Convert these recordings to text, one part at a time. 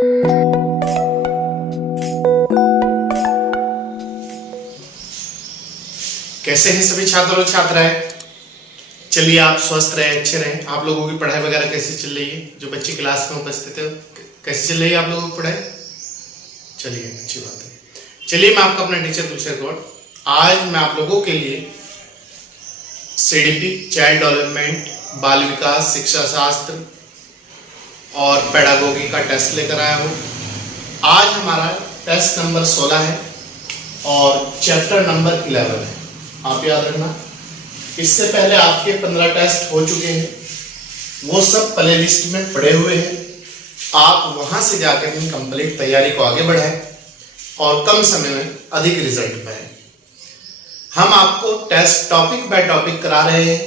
कैसे हैं सभी छात्र और छात्राएं? चलिए, आप स्वस्थ रहे, अच्छे रहें। आप लोगों की पढ़ाई वगैरह कैसी चल रही है? जो बच्चे क्लास में उपस्थित थे, कैसी चल रही है आप लोगों की पढ़ाई? चलिए, अच्छी बात है। चलिए, मैं आपका अपना टीचर तुलसी गौड़। आज मैं आप लोगों के लिए सीडीपी, चाइल्ड डेवलपमेंट, बाल विकास, शिक्षा शास्त्र और पेडागोगी का टेस्ट लेकर आया हूँ। आज हमारा टेस्ट नंबर 16 है और चैप्टर नंबर 11 है। आप याद रखना, इससे पहले आपके 15 टेस्ट हो चुके हैं, वो सब प्ले लिस्ट में पड़े हुए हैं। आप वहां से जाकर अपनी कंप्लीट तैयारी को आगे बढ़ाएं और कम समय में अधिक रिजल्ट पाएं। हम आपको टेस्ट टॉपिक बाय टॉपिक करा रहे हैं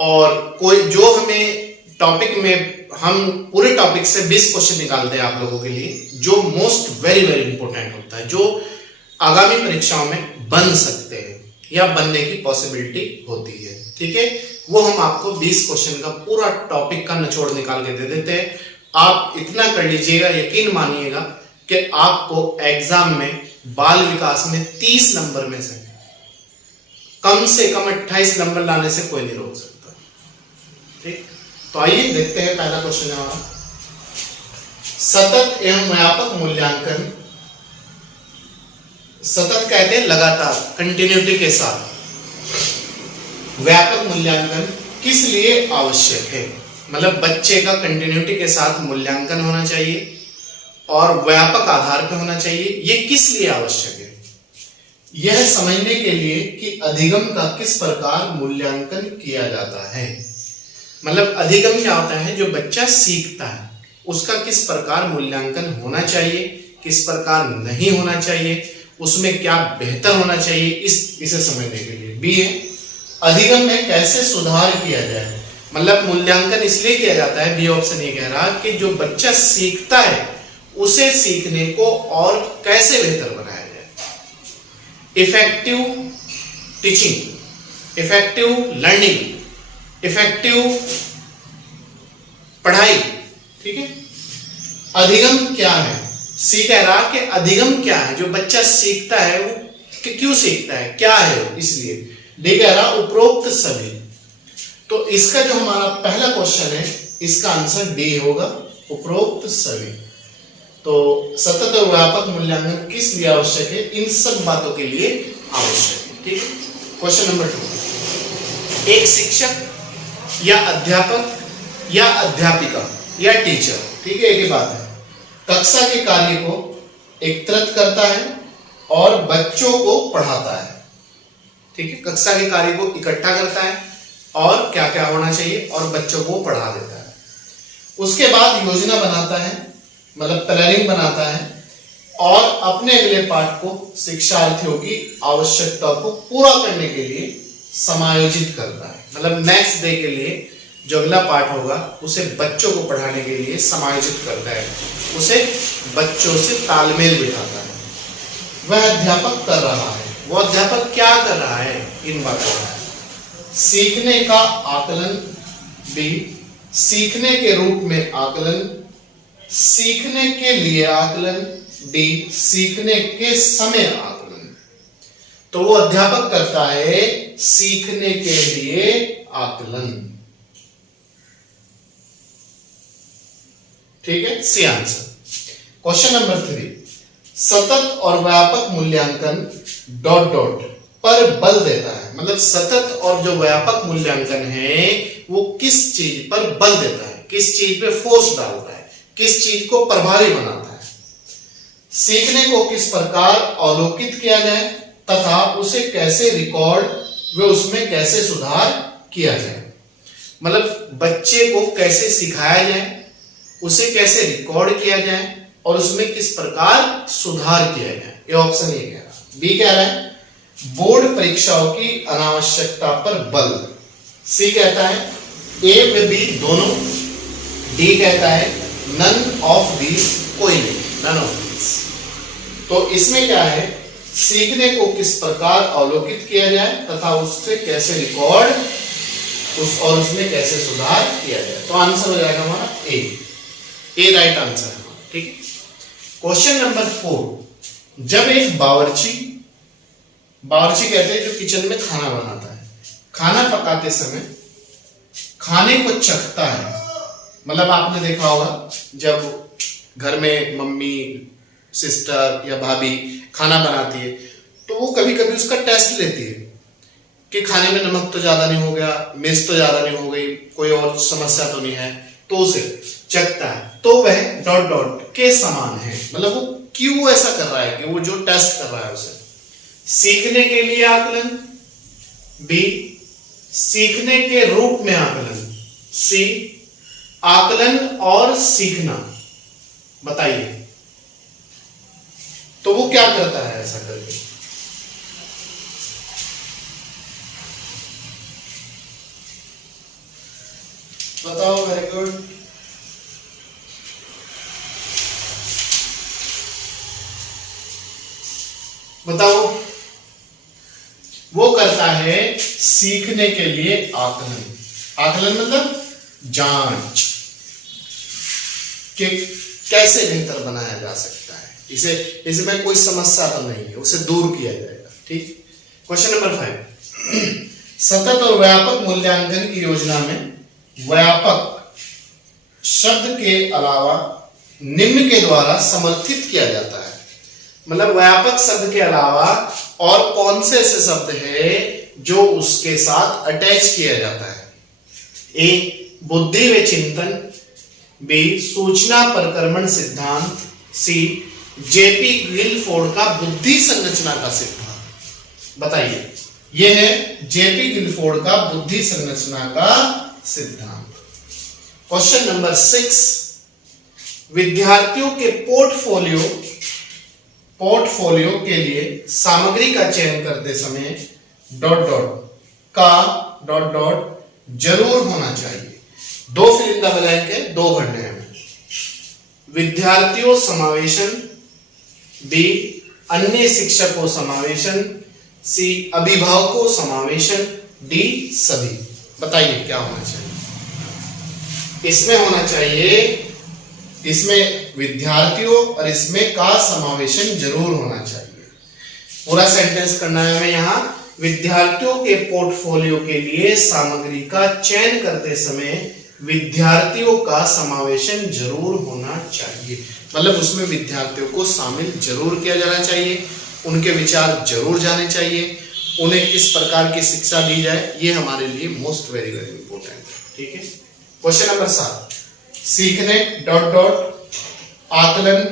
और कोई जो हमें टॉपिक में हम पूरे टॉपिक से 20 क्वेश्चन निकालते हैं आप लोगों के लिए, जो मोस्ट वेरी वेरी इंपॉर्टेंट होता है, जो आगामी परीक्षाओं में बन सकते हैं या बनने की पॉसिबिलिटी होती है। ठीक है, वो हम आपको 20 क्वेश्चन का पूरा टॉपिक का निचोड़ निकाल के दे देते हैं। आप इतना कर लीजिएगा, यकीन मानिएगा कि आपको एग्जाम में बाल विकास में 30 नंबर में से कम 28 नंबर लाने से कोई नहीं रोक सकता। ठीक, तो आइए देखते हैं। पहला क्वेश्चन है हमारा, सतत एवं व्यापक मूल्यांकन। सतत कहते हैं लगातार, कंटिन्यूटी के साथ। व्यापक मूल्यांकन किस लिए आवश्यक है? मतलब बच्चे का कंटिन्यूटी के साथ मूल्यांकन होना चाहिए और व्यापक आधार पर होना चाहिए। यह किस लिए आवश्यक है? यह समझने के लिए कि अधिगम का किस प्रकार मूल्यांकन किया जाता है। मतलब अधिगम क्या होता है? जो बच्चा सीखता है उसका किस प्रकार मूल्यांकन होना चाहिए, किस प्रकार नहीं होना चाहिए, उसमें क्या बेहतर होना चाहिए, इसे समझने के लिए। बी है, अधिगम में कैसे सुधार किया जाए। मतलब मूल्यांकन इसलिए किया जाता है, बी ऑप्शन ये कह रहा कि जो बच्चा सीखता है उसे सीखने को और कैसे बेहतर बनाया जाए। Effective teaching, effective learning, effective पढ़ाई। ठीक है, अधिगम क्या है? सी कह रहा कि अधिगम क्या है? जो बच्चा सीखता है वो क्यों सीखता है, क्या है, इसलिए। डी कह रहा उपरोक्त सभी। तो इसका जो हमारा पहला क्वेश्चन है, इसका आंसर डी होगा, उपरोक्त सभी। तो सतत और व्यापक मूल्यांकन किस लिए आवश्यक है? इन सब बातों के लिए आवश्यक है। ठीक है, क्वेश्चन नंबर 2, एक शिक्षक या अध्यापक या अध्यापिका या टीचर, ठीक है, एक ही बात है, कक्षा के कार्य को एकत्रित करता है और बच्चों को पढ़ाता है। ठीक है, कक्षा के कार्य को इकट्ठा करता है और क्या क्या होना चाहिए, और बच्चों को पढ़ा देता है। उसके बाद योजना बनाता है, मतलब प्लानिंग बनाता है, और अपने अगले पाठ को शिक्षार्थियों की आवश्यकता को पूरा करने के लिए समायोजित करता है। मतलब नेक्स्ट डे के लिए जो अगला पाठ होगा उसे बच्चों को पढ़ाने के लिए समायोजित करता है, उसे बच्चों से तालमेल बिठाता है। वह अध्यापक कर रहा है, वो अध्यापक क्या कर रहा है? इन बातों का सीखने का आकलन, बी सीखने के रूप में आकलन, सीखने के लिए आकलन, डी सीखने के समय आकलन। तो वो अध्यापक करता है सीखने के लिए आकलन। ठीक है, सी आंसर। क्वेश्चन नंबर 3, सतत और व्यापक मूल्यांकन ... पर बल देता है। मतलब सतत और जो व्यापक मूल्यांकन है वो किस चीज पर बल देता है, किस चीज पे फोर्स डालता है, किस चीज को प्रभावी बनाता है। सीखने को किस प्रकार अवलोकित किया जाए तथा उसे कैसे रिकॉर्ड व उसमें कैसे सुधार किया जाए। मतलब बच्चे को कैसे सिखाया जाए, उसे कैसे रिकॉर्ड किया जाए और उसमें किस प्रकार सुधार किया जाए। ये ऑप्शन ये कह रहा है। बी कह रहा है बोर्ड परीक्षाओं की अनावश्यकता पर बल। सी कहता है ए व बी दोनों। डी कहता है नन ऑफ दीज, कोई नहीं, नन ऑफ दीज। तो इसमें क्या है, सीखने को किस प्रकार अवलोकित किया जाए तथा उससे कैसे रिकॉर्ड और उसमें कैसे सुधार किया जाए। तो आंसर हो जाएगा हमारा ए। ए राइट आंसर है, ठीक है। क्वेश्चन नंबर 4, जब एक बावर्ची कहते हैं जो किचन में खाना बनाता है, खाना पकाते समय खाने को चखता है, मतलब आपने देखा होगा जब घर में मम्मी, सिस्टर या भाभी खाना बनाती है तो वो कभी कभी उसका टेस्ट लेती है कि खाने में नमक तो ज्यादा नहीं हो गया, मिर्च तो ज्यादा नहीं हो गई, कोई और समस्या तो नहीं है, तो उसे चखता है। तो वह डॉट डॉट के समान है, मतलब वो क्यों ऐसा कर रहा है कि वो जो टेस्ट कर रहा है उसे सीखने के लिए आकलन, बी सीखने के रूप में आकलन, सी आकलन और सीखना। बताइए तो वो क्या करता है ऐसा करके? बताओ, वेरी गुड। बताओ, वो करता है सीखने के लिए आकलन। आकलन मतलब जांच कि कैसे बेहतर बनाया जा सकता है, इसे इसमें कोई समस्या तो नहीं है, उसे दूर किया जाएगा, ठीक। क्वेश्चन नंबर 5, सतत और व्यापक मूल्यांकन की योजना में व्यापक शब्द के अलावा निम्न के द्वारा समर्थित किया जाता है। मतलब व्यापक शब्द के अलावा और कौन से ऐसे शब्द है जो उसके साथ अटैच किया जाता है? ए बुद्धि व चिंतन, बी सूचना परिक्रमण सिद्धांत, सी जेपी गिलफोर्ड का बुद्धि संरचना का सिद्धांत। बताइए, यह है जेपी गिलफोर्ड का बुद्धि संरचना का सिद्धांत। क्वेश्चन नंबर 6, विद्यार्थियों के पोर्टफोलियो के लिए सामग्री का चयन करते समय डॉट डॉट का डॉट डॉट जरूर होना चाहिए। दो फिल इन द ब्लैंक है, दो भरने हैं। विद्यार्थियों समावेशन, बी अन्य शिक्षकों समावेशन, सी अभिभावकों समावेशन, डी सभी। बताइए क्या होना चाहिए? इसमें होना चाहिए, इसमें विद्यार्थियों और इसमें का समावेशन जरूर होना चाहिए। पूरा सेंटेंस करना है हमें। यहां विद्यार्थियों के पोर्टफोलियो के लिए सामग्री का चयन करते समय विद्यार्थियों का समावेशन जरूर होना चाहिए, मतलब उसमें विद्यार्थियों को शामिल जरूर किया जाना चाहिए, उनके विचार जरूर जाने चाहिए, उन्हें किस प्रकार की शिक्षा दी जाए, ये हमारे लिए मोस्ट वेरी वेरी इंपॉर्टेंट है, ठीक है। क्वेश्चन नंबर 7, सीखने डॉट डॉट आकलन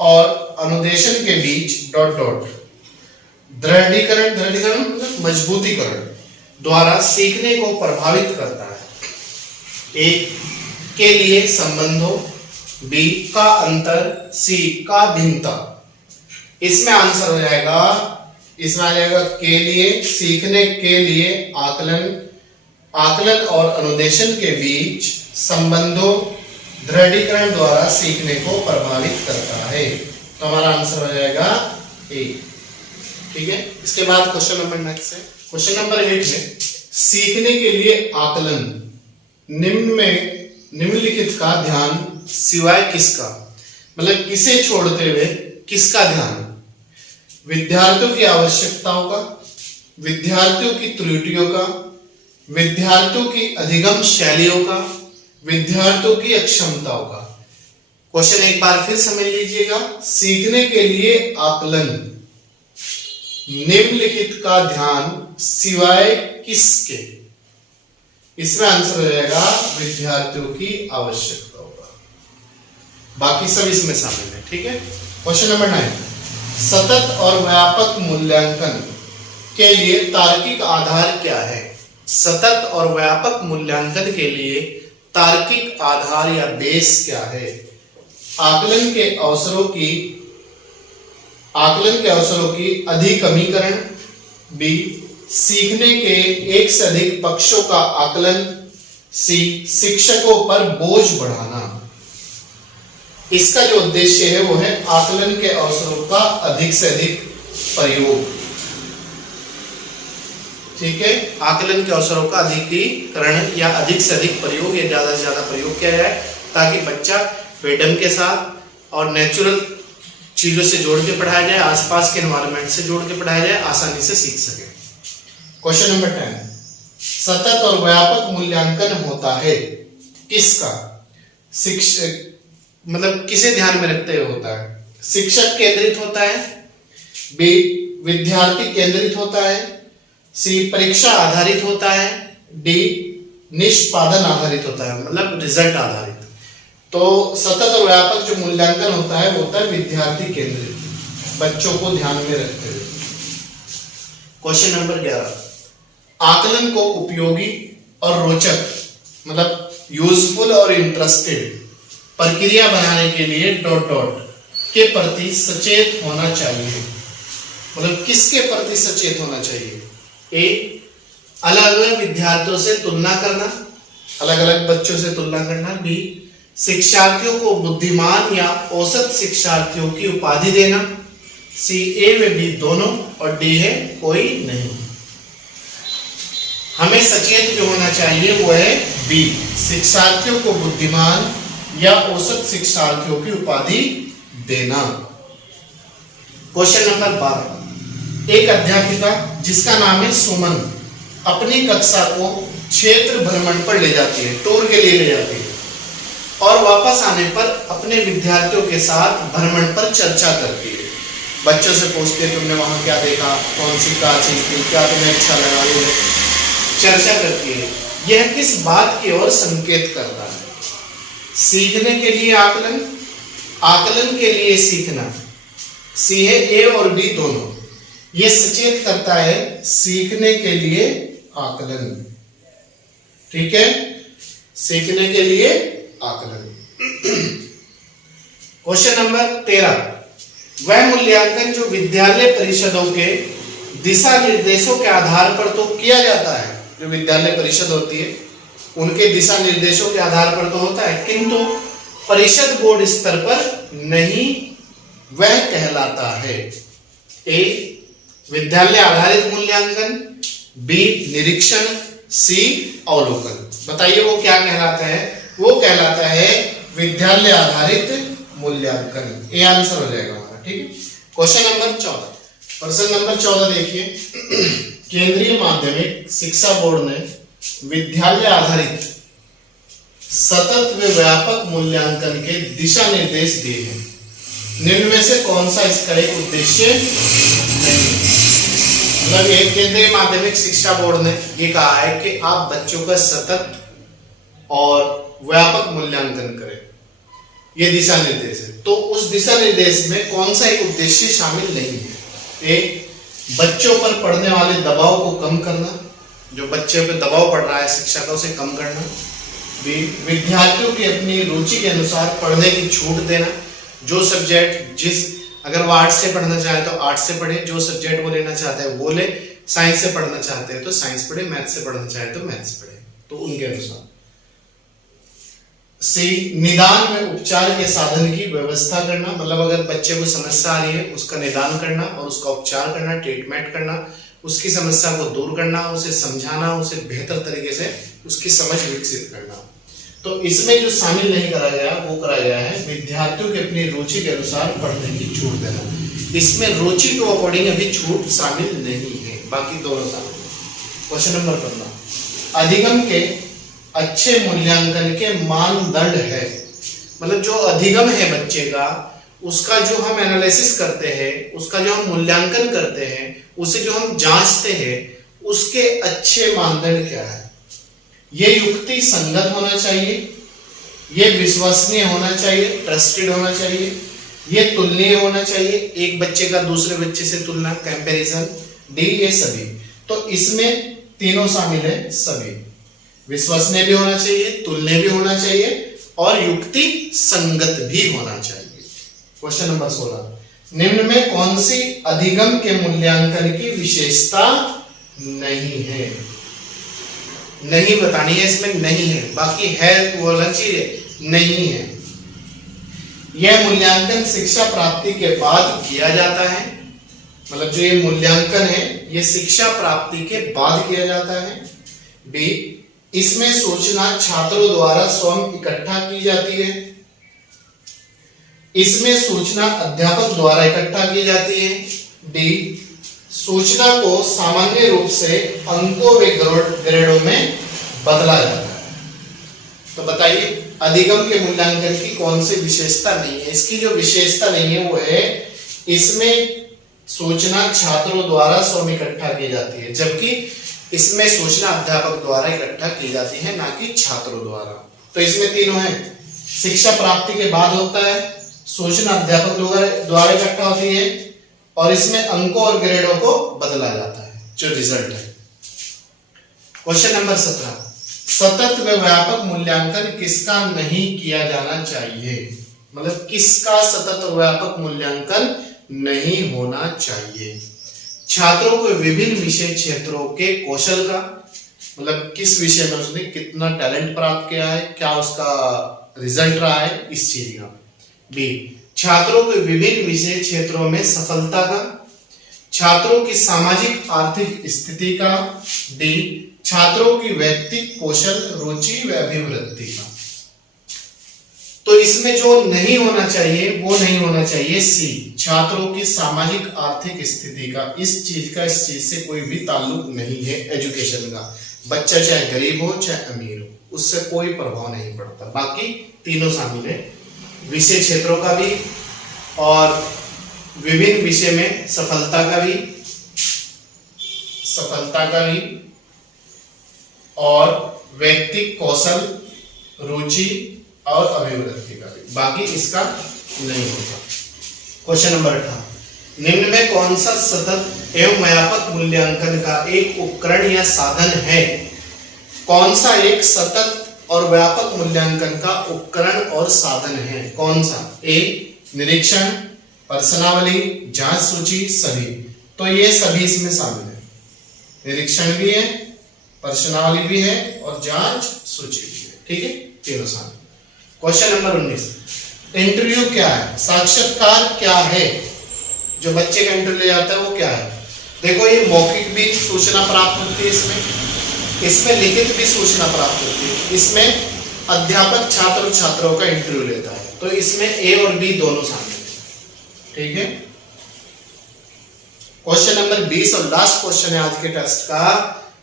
और अनुदेशन के बीच डॉट डॉट दृढ़ीकरण मतलब मजबूतीकरण द्वारा सीखने को प्रभावित करता है। ए के लिए संबंधों, बी का अंतर, सी का भिन्नता। इसमें आंसर हो जाएगा, इसमें आ जाएगा के लिए, सीखने के लिए आकलन और अनुदेशन के बीच संबंधों दृढ़ीकरण द्वारा सीखने को प्रभावित करता है। तो हमारा आंसर हो जाएगा ए, ठीक है। इसके बाद क्वेश्चन नंबर नेक्स्ट है, क्वेश्चन नंबर 8 में सीखने के लिए आकलन निम्नलिखित का ध्यान सिवाय किसका, मतलब किसे छोड़ते हुए किसका ध्यान? विद्यार्थियों की आवश्यकताओं का, विद्यार्थियों की त्रुटियों का, विद्यार्थियों की अधिगम शैलियों का, विद्यार्थियों की अक्षमताओं का। क्वेश्चन एक बार फिर समझ लीजिएगा। सीखने के लिए आकलन निम्नलिखित का ध्यान सिवाय किसके? इसमें आंसर हो जाएगा विद्यार्थियों की आवश्यकताओं का, बाकी सब इसमें शामिल है, ठीक है। क्वेश्चन नंबर 9, सतत और व्यापक मूल्यांकन के लिए तार्किक आधार क्या है? सतत और व्यापक मूल्यांकन के लिए तार्किक आधार या बेस क्या है? आकलन के अवसरों की अधिकमीकरण, बी सीखने के एक से अधिक पक्षों का आकलन, सी शिक्षकों पर बोझ बढ़ाना। इसका जो उद्देश्य है वो है आकलन के अवसरों का अधिक से अधिक प्रयोग, ठीक है। आकलन के अवसरों का अधिकीकरण या अधिक से अधिक प्रयोग या ज्यादा से ज्यादा प्रयोग किया जाए ताकि बच्चा फ्रीडम के साथ और नेचुरल चीजों से जोड़ के पढ़ाया जाए, आसपास के एनवायरनमेंट से जोड़ के पढ़ाया जाए, आसानी से सीख सके। क्वेश्चन नंबर 10, सतत और व्यापक मूल्यांकन होता है किसका? शिक्षक मतलब किसे ध्यान में रखते हुए होता है? शिक्षक केंद्रित होता है, बी विद्यार्थी केंद्रित होता है, सी परीक्षा आधारित होता है, डी निष्पादन आधारित होता है, मतलब रिजल्ट आधारित। तो सतत और व्यापक जो मूल्यांकन होता है वो होता है विद्यार्थी केंद्रित, बच्चों को ध्यान में रखते हुए। क्वेश्चन नंबर 11, आकलन को उपयोगी और रोचक मतलब यूजफुल और इंटरेस्टेड प्रक्रिया बनाने के लिए डॉट डॉट के प्रति सचेत होना चाहिए। मतलब किसके प्रति सचेत होना चाहिए? ए अलग अलग विद्यार्थियों से तुलना करना, अलग अलग बच्चों से तुलना करना, बी शिक्षार्थियों को बुद्धिमान या औसत शिक्षार्थियों की उपाधि देना, सी ए व बी दोनों, और डी है कोई नहीं। हमें सचेत जो होना चाहिए वो है बी शिक्षार्थियों को बुद्धिमान या औसत शिक्षार्थियों की उपाधि देना। क्वेश्चन नंबर 12, एक अध्यापिका जिसका नाम है सुमन अपनी कक्षा को क्षेत्र भ्रमण पर ले जाती है, टूर के लिए ले जाती है, और वापस आने पर अपने विद्यार्थियों के साथ भ्रमण पर चर्चा करती है। बच्चों से पूछती है तुमने वहां क्या देखा, कौन सी क्या चीज थी, क्या तुम्हें अच्छा लगा, ये चर्चा करती है। यह किस बात की ओर संकेत करता है? सीखने के लिए आकलन, आकलन के लिए सीखना, सी है ए और बी दोनों। यह सचेत करता है सीखने के लिए आकलन, ठीक है, सीखने के लिए आकलन। क्वेश्चन नंबर 13, वह मूल्यांकन जो विद्यालय परिषदों के दिशा निर्देशों के आधार पर तो किया जाता है, जो विद्यालय परिषद होती है उनके दिशा निर्देशों के आधार पर तो होता है, किंतु परिषद बोर्ड स्तर पर नहीं, वह कहलाता है ए विद्यालय आधारित मूल्यांकन, बी निरीक्षण, सी अवलोकन। बताइए वो क्या कहलाता है? वो कहलाता है विद्यालय आधारित मूल्यांकन। ये आंसर हो जाएगा हमारा, ठीक है। क्वेश्चन नंबर 14, प्रश्न नंबर 14 देखिए, केंद्रीय माध्यमिक शिक्षा बोर्ड ने विद्यालय आधारित सतत व व्यापक मूल्यांकन के दिशा निर्देश दिए हैं, निम्न में से कौन सा इसका एक उद्देश्य नहीं? मतलब एक केंद्रीय माध्यमिक शिक्षा बोर्ड ने ये कहा है कि आप बच्चों का सतत और व्यापक मूल्यांकन करें, ये दिशा निर्देश है। तो उस दिशा निर्देश में कौन सा एक उद्देश्य शामिल नहीं है? एक बच्चों पर पड़ने वाले दबाव को कम करना, जो बच्चे पे दबाव पड़ रहा है शिक्षा का उसे कम करना, विद्यार्थियों की अपनी रुचि के अनुसार पढ़ने की छूट देना, जो सब्जेक्ट अगर वो आर्ट्स से पढ़ना चाहे तो आर्ट्स से पढ़े, जो सब्जेक्ट वो लेना चाहते हैं वो ले, साइंस से पढ़ना चाहते हैं तो साइंस पढ़े, मैथ्स से पढ़ना चाहे तो मैथ्स पढ़े, तो उनके अनुसार। सी निदान में उपचार के साधन की व्यवस्था करना, मतलब अगर बच्चे को समस्या आ रही है उसका निदान करना और उसका उपचार करना, ट्रीटमेंट करना, उसकी समस्या को दूर करना, उसे समझाना, उसे बेहतर तरीके से उसकी समझ विकसित करना। तो इसमें जो शामिल नहीं करा गया वो करा गया है विद्यार्थियों के अपनी रुचि के अनुसार पढ़ने की छूट देना। इसमें रुचि के अकॉर्डिंग अभी छूट शामिल नहीं है, बाकी दोनों शामिल है। क्वेश्चन नंबर 15, अधिगम के अच्छे मूल्यांकन के मानदंड है, मतलब जो अधिगम है बच्चे का, उसका जो हम एनालिसिस करते हैं, उसका जो हम मूल्यांकन करते हैं, उसे जो हम जांचते हैं, उसके अच्छे मानदंड क्या है? ये युक्ति संगत होना चाहिए, ये विश्वसनीय होना चाहिए, ट्रस्टेड होना चाहिए, ये तुलनीय होना चाहिए, एक बच्चे का दूसरे बच्चे से तुलना, कंपैरिजन, डी ये सभी। तो इसमें तीनों शामिल है, सभी विश्वसनीय भी होना चाहिए, तुलनीय भी होना चाहिए और युक्ति संगत भी होना चाहिए। क्वेश्चन नंबर 16, निम्न में कौन सी अधिगम के मूल्यांकन की विशेषता नहीं है? नहीं बतानी है, इसमें नहीं है, बाकी है वो अलग चीज है, नहीं है। यह मूल्यांकन शिक्षा प्राप्ति के बाद किया जाता है, मतलब जो ये मूल्यांकन है ये शिक्षा प्राप्ति के बाद किया जाता है। बी इसमें सूचना छात्रों द्वारा स्वयं इकट्ठा की जाती है। इसमें सूचना अध्यापक द्वारा इकट्ठा की जाती है। डी, सूचना को सामान्य रूप से अंकों व ग्रेडों में बदला जाता है। तो बताइए अधिगम के मूल्यांकन की कौन सी विशेषता नहीं है? इसकी जो विशेषता नहीं है वो है इसमें सूचना छात्रों द्वारा स्वयं इकट्ठा की जाती है, जबकि इसमें सूचना अध्यापक द्वारा इकट्ठा की जाती है, ना कि छात्रों द्वारा। तो इसमें तीनों है, शिक्षा प्राप्ति के बाद होता है, सूचना अध्यापक द्वारा इकट्ठा होती है, और इसमें अंकों और ग्रेडों को बदला जाता है जो रिजल्ट है। क्वेश्चन नंबर 17, सतत व व्यापक मूल्यांकन किसका नहीं किया जाना चाहिए? मतलब किसका सतत और व्यापक मूल्यांकन नहीं होना चाहिए? छात्रों को विभिन्न विषय क्षेत्रों के कौशल का, मतलब किस विषय में उसने कितना टैलेंट प्राप्त किया है, क्या उसका रिजल्ट रहा है, इस चीज का। बी, छात्रों को विभिन्न विषय क्षेत्रों में सफलता का, छात्रों की सामाजिक आर्थिक स्थिति का। डी, छात्रों की व्यक्तिगत कौशल, रुचि व अभिवृद्धि का। तो इसमें जो नहीं होना चाहिए वो नहीं होना चाहिए सी, छात्रों की सामाजिक आर्थिक स्थिति का। इस चीज से कोई भी ताल्लुक नहीं है एजुकेशन का। बच्चा चाहे गरीब हो चाहे अमीर हो, उससे कोई प्रभाव नहीं पड़ता। बाकी तीनों शामिल है, विषय क्षेत्रों का भी और विभिन्न विषय में सफलता का भी और व्यक्तिगत कौशल, रुचि और अभिवृद्धि का भी। बाकी इसका नहीं होगा। क्वेश्चन नंबर 18, निम्न में कौन सा सतत एवं व्यापक मूल्यांकन का एक उपकरण या साधन है? कौन सा एक सतत और व्यापक मूल्यांकन का उपकरण और साधन है? कौन सा? ए, निरीक्षण, प्रश्नावली, जांच सूची, सभी। तो ये सभी इसमें शामिल है, निरीक्षण भी है, प्रश्नावली भी है और जांच सूची भी है। ठीक है, तीनों शामिल। क्वेश्चन नंबर 19, इंटरव्यू क्या है? साक्षात्कार क्या है? जो बच्चे का इंटरव्यू ले जाता है वो क्या है? देखो ये मौखिक भी सूचना प्राप्त होती है, इसमें लिखित भी सूचना प्राप्त होती है। इसमें अध्यापक छात्र और छात्राओं का इंटरव्यू लेता है, तो इसमें ए और बी दोनों शामिल है। ठीक है, क्वेश्चन नंबर 20 और लास्ट क्वेश्चन है आज के टेस्ट का।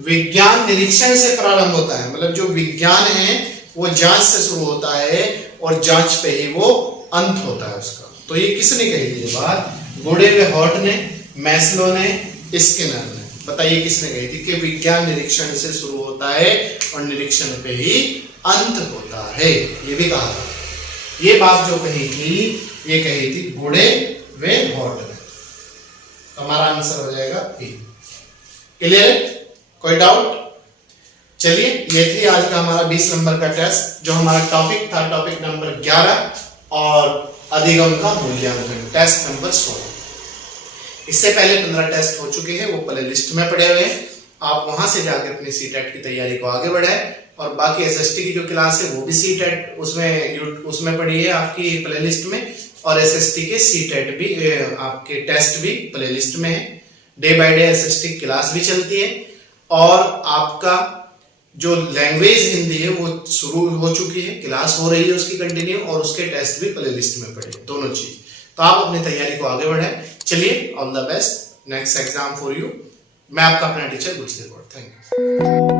विज्ञान निरीक्षण से प्रारंभ होता है, मतलब जो विज्ञान है वो जांच से शुरू होता है और जांच पे ही वो अंत होता है उसका। तो ये किसने कही थी ये बात? गुडे व हॉट ने, मैस्लो ने, स्किनर ने। बताइए किसने कही थी कि विज्ञान निरीक्षण से शुरू होता है और निरीक्षण पे ही अंत होता है? ये भी कहा था। ये बात जो कही थी ये कही थी गुडे व हॉट ने। तो हमारा आंसर हो जाएगा बी। क्लियर? कोई डाउट? चलिए, ये थी आज का हमारा 20 नंबर का टेस्ट, जो हमारा टॉपिक था टॉपिक नंबर 11 और अधिगम का मूल्यांकन, टेस्ट नंबर 16। इससे पहले 15 टेस्ट हो चुके हैं, वो प्ले लिस्ट में पड़े हुए हैं। आप वहां से जाकर अपनी सीटेट की तैयारी को आगे बढ़ाएं, और बाकी एसएसटी की जो क्लास है वो भी सीटेट उसमें पड़ी है आपकी प्ले लिस्ट में, और एसएसटी के सीटेट भी आपके टेस्ट भी प्ले लिस्ट में है। Day by day SST class भी चलती है, और आपका जो लैंग्वेज हिंदी है वो शुरू हो चुकी है, क्लास हो रही है उसकी कंटिन्यू, और उसके टेस्ट भी प्ले लिस्ट में पड़े, दोनों चीज। तो आप अपनी तैयारी को आगे बढ़ाएं। चलिए, all the best, next exam for you. मैं आपका अपना teacher Gulsher Gaur. Thank you.